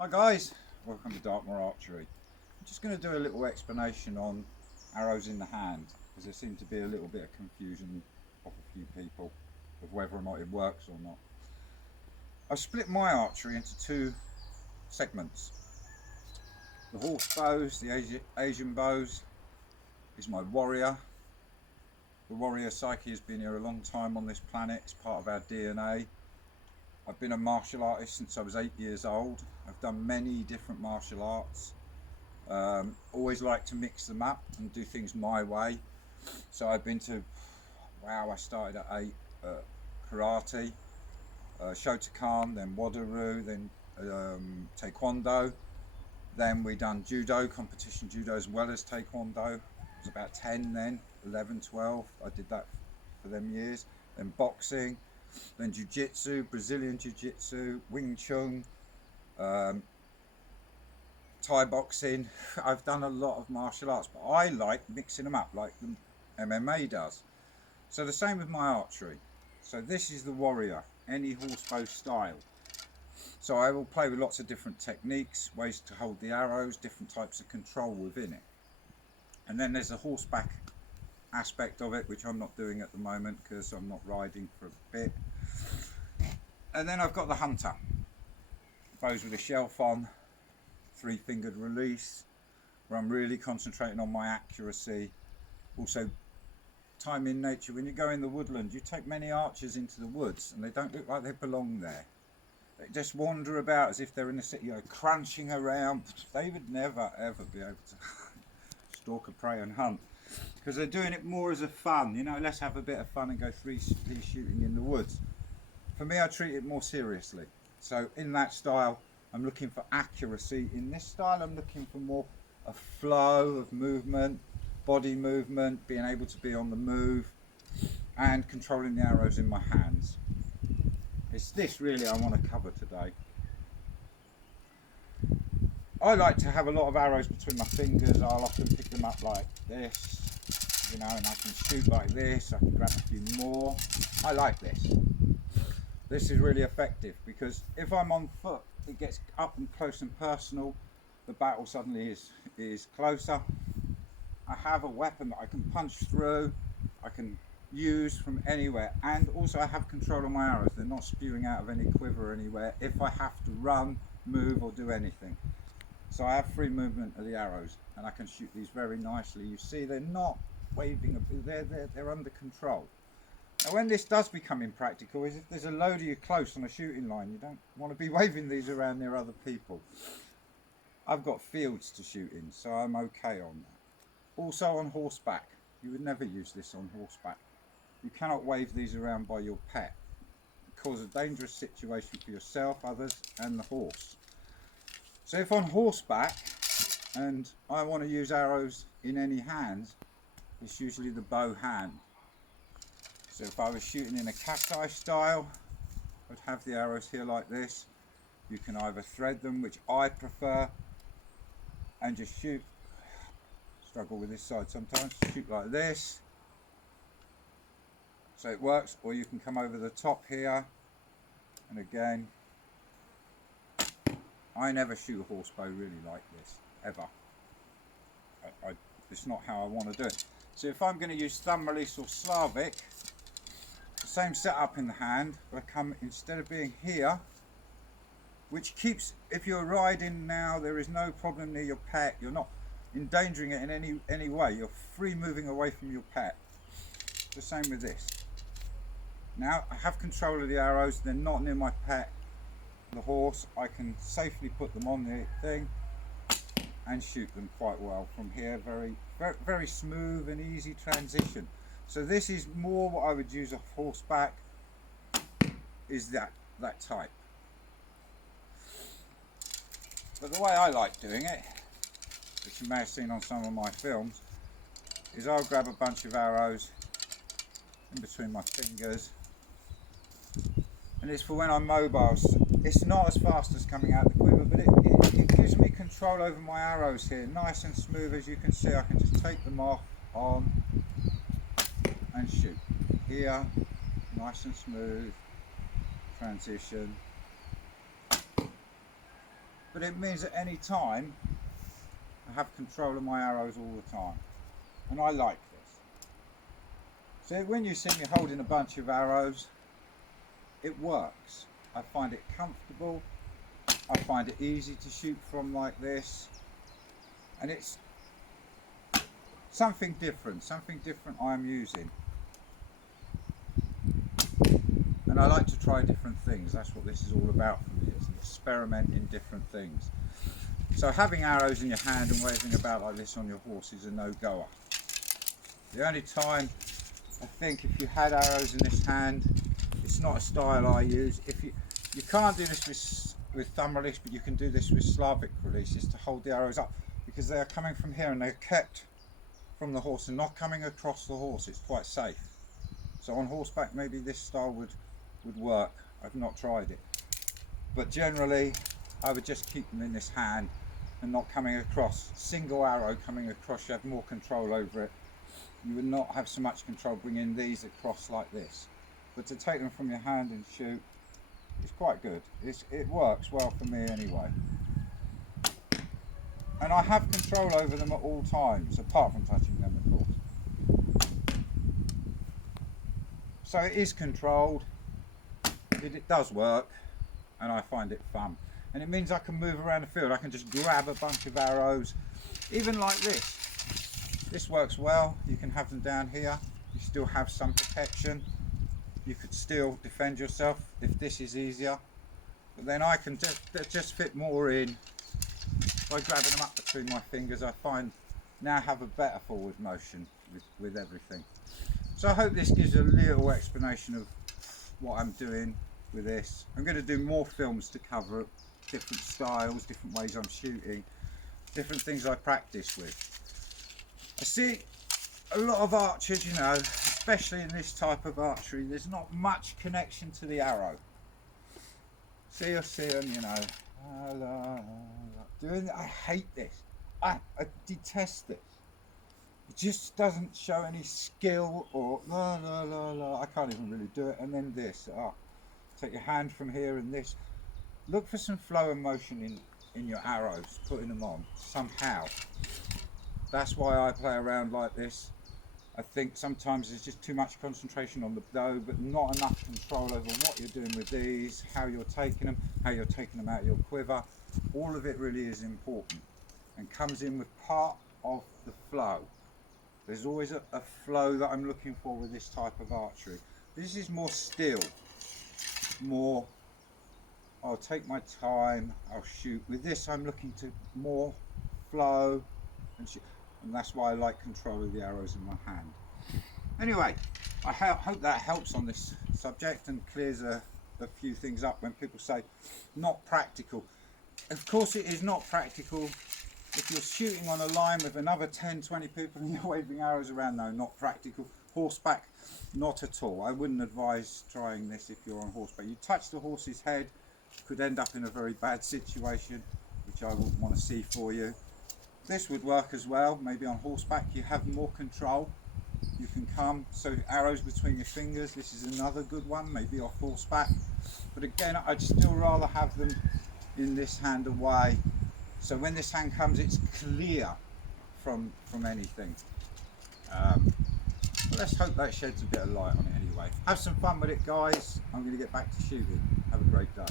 Hi guys, welcome to Dartmoor Archery. I'm just going to do a little explanation on arrows in the hand because there seemed to be a little bit of confusion of a few people of whether or not it works or not. I've split my archery into two segments. The horse bows, the Asian bows, is my warrior. The warrior psyche has been here a long time on this planet, it's part of our DNA. I've been a martial artist since I was 8 years old. I've done many different martial arts. Always like to mix them up and do things my way. So I've been to, I started at 8 karate, Shotokan, then Wado-ryu, then Taekwondo. Then we done judo, competition judo as well as Taekwondo. I was about 10 then, 11, 12. I did that for them years. Then boxing, then jiu-jitsu, Brazilian jiu-jitsu, Wing Chun, Thai boxing. I've done a lot of martial arts, but I like mixing them up like the MMA does. So the same with my archery. So this is the warrior, any horsebow style. So I will play with lots of different techniques, ways to hold the arrows, different types of control within it. And then there's the horseback aspect of it, which I'm not doing at the moment because I'm not riding for a bit. And then I've got the hunter, bows with a shelf on, 3-fingered release, where I'm really concentrating on my accuracy. Also, time in nature. When you go in the woodland, you take many archers into the woods and they don't look like they belong there. They just wander about as if they're in the city, crunching around. They would never ever be able to stalk a prey and hunt because they're doing it more as a fun. Let's have a bit of fun and go three-piece shooting in the woods. For me, I treat it more seriously. So in that style, I'm looking for accuracy. In this style, I'm looking for more a flow of movement, body movement, being able to be on the move, and controlling the arrows in my hands. It's this really I want to cover today. I like to have a lot of arrows between my fingers. I'll often pick them up like this, and I can shoot like this. I can grab a few more. I like this. This is really effective because if I'm on foot, it gets up and close and personal. The battle suddenly is closer. I have a weapon that I can punch through, I can use from anywhere, and also I have control of my arrows. They're not spewing out of any quiver anywhere if I have to run, move or do anything. So I have free movement of the arrows and I can shoot these very nicely. You see they're not waving, they're under control. Now when this does become impractical is if there's a load of you close on a shooting line. You don't want to be waving these around near other people. I've got fields to shoot in, so I'm okay on that. Also on horseback, you would never use this on horseback. You cannot wave these around by your pet. It causes a dangerous situation for yourself, others and the horse. So if on horseback and I want to use arrows in any hands, it's usually the bow hand. So if I was shooting in a cat-eye style, I'd have the arrows here like this. You can either thread them, which I prefer, and just shoot. Struggle with this side sometimes. Shoot like this. So it works, or you can come over the top here, and again, I never shoot a horsebow really like this, ever. It's not how I want to do it. So if I'm going to use thumb release or Slavic, the same setup in the hand, but I come, instead of being here, which keeps, if you're riding now, there is no problem near your pet, you're not endangering it in any way, you're free moving away from your pet. The same with this. Now I have control of the arrows, they're not near my pet, the horse. I can safely put them on the thing and shoot them quite well from here. Very smooth and easy transition. So this is more what I would use off horseback, is that type. But the way I like doing it, which you may have seen on some of my films, is I'll grab a bunch of arrows in between my fingers, and it's for when I'm mobile. It's not as fast as coming out the quiver, but it gives me control over my arrows here, nice and smooth. As you can see, I can just take them off, on, and shoot. Here, nice and smooth, transition. but it means at any time I have control of my arrows all the time, and I like this. So when you see me holding a bunch of arrows, it works. I find it comfortable, I find it easy to shoot from like this, and it's something different I'm using. And I like to try different things. That's what this is all about for me. It's an experiment in different things. So having arrows in your hand and waving about like this on your horse is a no-goer. The only time I think if you had arrows in this hand, it's not a style I use. If you can't do this with thumb release, but you can do this with Slavic release, is to hold the arrows up, because they are coming from here and they're kept from the horse and not coming across the horse. It's quite safe. So on horseback maybe this style would work. I've not tried it, but generally I would just keep them in this hand and not coming across. Single arrow coming across, you have more control over it. You would not have so much control bringing these across like this, but to take them from your hand and shoot, it's quite good. It works well for me anyway, and I have control over them at all times, apart from touching them, of course. So it is controlled, it does work, and I find it fun. And it means I can move around the field. I can just grab a bunch of arrows, even like this. This works well. You can have them down here. You still have some protection. You could still defend yourself if this is easier. But then I can just fit more in by grabbing them up between my fingers. I find now I have a better forward motion with everything. So I hope this gives a little explanation of what I'm doing with this. I'm going to do more films to cover different styles, different ways I'm shooting, different things I practice with. I see a lot of archers, you know, especially in this type of archery, there's not much connection to the arrow. See, you'll see them, you know, doing that. I hate this. I detest this. It just doesn't show any skill, or I can't even really do it. And then this, take your hand from here and this. Look for some flow and motion in your arrows, putting them on somehow. That's why I play around like this. I think sometimes there's just too much concentration on the bow, but not enough control over what you're doing with these, how you're taking them, how you're taking them out of your quiver. All of it really is important and comes in with part of the flow. There's always a flow that I'm looking for with this type of archery. This is more still, more, I'll take my time, I'll shoot. With this I'm looking to more flow and shoot. And that's why I like control of the arrows in my hand. Anyway, I hope that helps on this subject and clears a few things up when people say not practical. Of course it is not practical if you're shooting on a line with another 10, 20 people and you're waving arrows around. No, not practical. Horseback, not at all. I wouldn't advise trying this if you're on horseback. You touch the horse's head, could end up in a very bad situation, which I wouldn't want to see for you. This would work as well. Maybe on horseback you have more control. You can come, so arrows between your fingers. This is another good one, maybe off horseback. But again, I'd still rather have them in this hand away. So when this hand comes, it's clear from anything. Let's hope that sheds a bit of light on it anyway. Have some fun with it, guys. I'm going to get back to shooting. Have a great day.